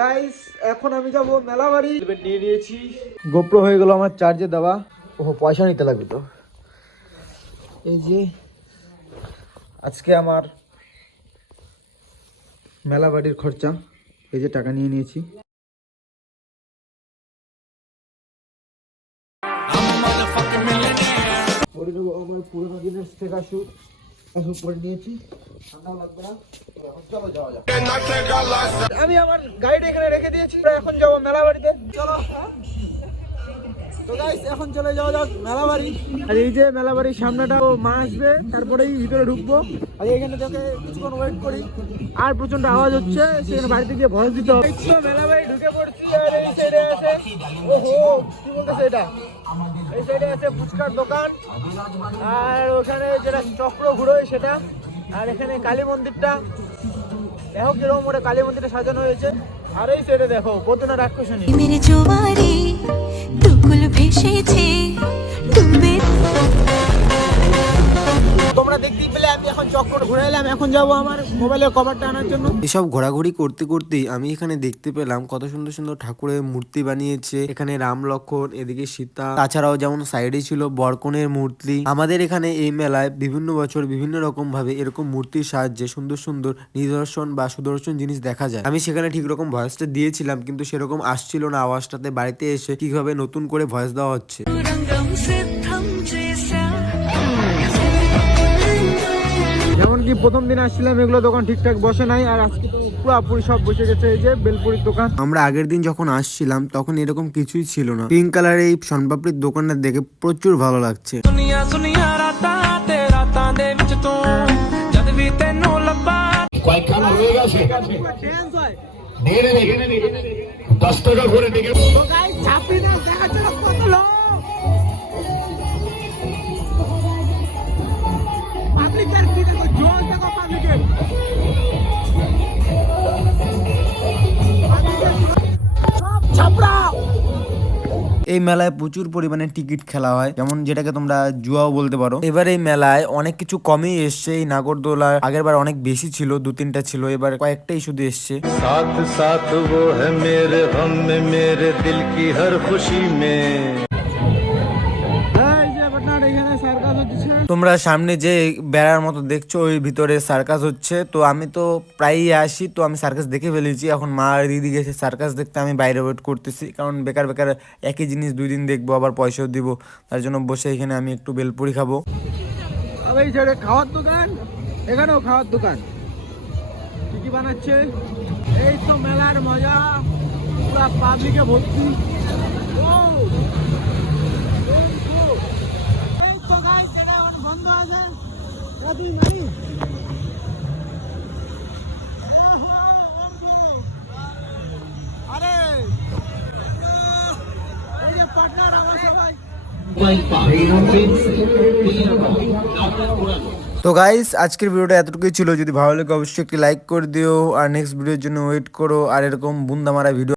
Guys এখন আমি যাব মেলাবাড়ি। নিয়ে নিয়েছি, গোপ্রো হয়ে গেল আমার চার্জে দেওয়া। ওহ পয়সা নিতে লাগবে তো। এই যে আজকে আমার মেলাবাড়ির খরচা, এই যে টাকা নিয়ে নিয়েছি। পরে নেবো আমার পুরোনো দিনের স্টেকার শুট, এখন পরে নিয়েছি, ঠান্ডা লাগবে না। চলো যাওয়া যাক। আমি আমার গাইড এখানে রেখে দিয়েছি, এখন যাবো মেলা বাড়িতে। চলো তো গাইস এখন চলে যাওয়া যাক মেলা বাড়ি। আর এই যে মেলা বাড়ির সামনেটা মা আসবে, তারপরেই ভিতরে ঢুকবো। আর এখানে থেকে কিছুক্ষণ ওয়েট করি। আর প্রচন্ড আওয়াজ হচ্ছে, সেখানে বাড়িতে গিয়ে ভয়েস দিতে হবে। মেলা বাড়ি ঢুকে পড়ছি। আর এই সাইডে আছে, ওহো কি বলতেছে এটা, এই সাইডে আছে ফুচকার দোকান, আর ওখানে যেটা চক্র ঘুরোয় সেটা। আর এখানে কালী মন্দিরটা দেখো কিরকম ওটা কালী মন্দিরটা সাজানো হয়েছে। আর এই সাইডে দেখো বদনা রাক্ষসনী। তোমরা দেখতেই পেলে আমি এখন চক্কর ঘুরে এলাম। এখন যাবো আমার মোবাইলের কভারটা আনার জন্য। এসব ঘোরাঘুরি করতে করতেই আমি এখানে দেখতে পেলাম কত সুন্দর সুন্দর ঠাকুরের মূর্তি বানিয়েছে। এখানে রাম লক্ষণ, এদিকে সীতা, তাছাড়াও যেমন সাইডে ছিল বরকনের মূর্তি। আমাদের এখানে এই মেলায় বিভিন্ন বছর বিভিন্ন রকম ভাবে এরকম মূর্তির সাহায্যে সুন্দর সুন্দর নিদর্শন বা সুদর্শন জিনিস দেখা যায়। আমি সেখানে ঠিক রকম ভয়েসটা দিয়েছিলাম, কিন্তু সেরকম আসছিল না আওয়াজটাতে। বাড়িতে এসে কিভাবে নতুন করে ভয়েস দেওয়া হচ্ছে। যেমন কি প্রথম দিন আসছিলাম এগুলো দোকান ঠিকঠাক বসে নাই, আর আজকে তো পুরোপুরি সব বসে গেছে। এই যে বেলপুরির দোকান। আমরা আগের দিন যখন আসছিলাম তখন এরকম কিছুই ছিল না। পিঙ্ক কালার এই শনপাপড়ির দোকানটা দেখে প্রচুর ভালো লাগছে। এই মেলায় প্রচুর পরিমাণে টিকিট খেলা হয়, যেমন যেটাকে তোমরা জুয়াও বলতে পারো। এবার এই মেলায় অনেক কিছু কমই এসছে। এই নাগরদোলা আগের বার অনেক বেশি ছিল, 2-3টা ছিল, এবার কয়েকটাই শুধু এসছে। সাথ সাথ वो है मेरे गम में मेरे दिल की हर खुशी में। তোমরা সামনে যে বেড়ার মতো দেখছো ওই ভিতরে সার্কাস হচ্ছে। তো আমি তো প্রায়ই আসি, তো আমি সার্কাস দেখে ফেলেছি। এখন মা আর দিদি গেছে সার্কাস দেখতে, আমি বাইরে ওয়েট করতেছি, কারণ বেকার বেকার একই জিনিস 2 দিন দেখবো, আবার পয়সাও দিব। তার জন্য বসে এখানে আমি একটু বেলপুরি খাবো। এই ছেড়ে খাওয়ার দোকান, এখানেও খাওয়ার দোকান, কি কি বানাচ্ছে। এই তো মেলার মজা, পুরা পাবলিকে ভর্তি। বন্ধ আছে পার্টনার আমার সবাই। তো গাইস আজকের ভিডিওটা এতটুকুই ছিল। যদি ভালো লাগে অবশ্যই একটি লাইক করে দিও, আর নেক্সট ভিডিওর জন্য ওয়েট করো। আর এরকম বুন্দা মারা ভিডিও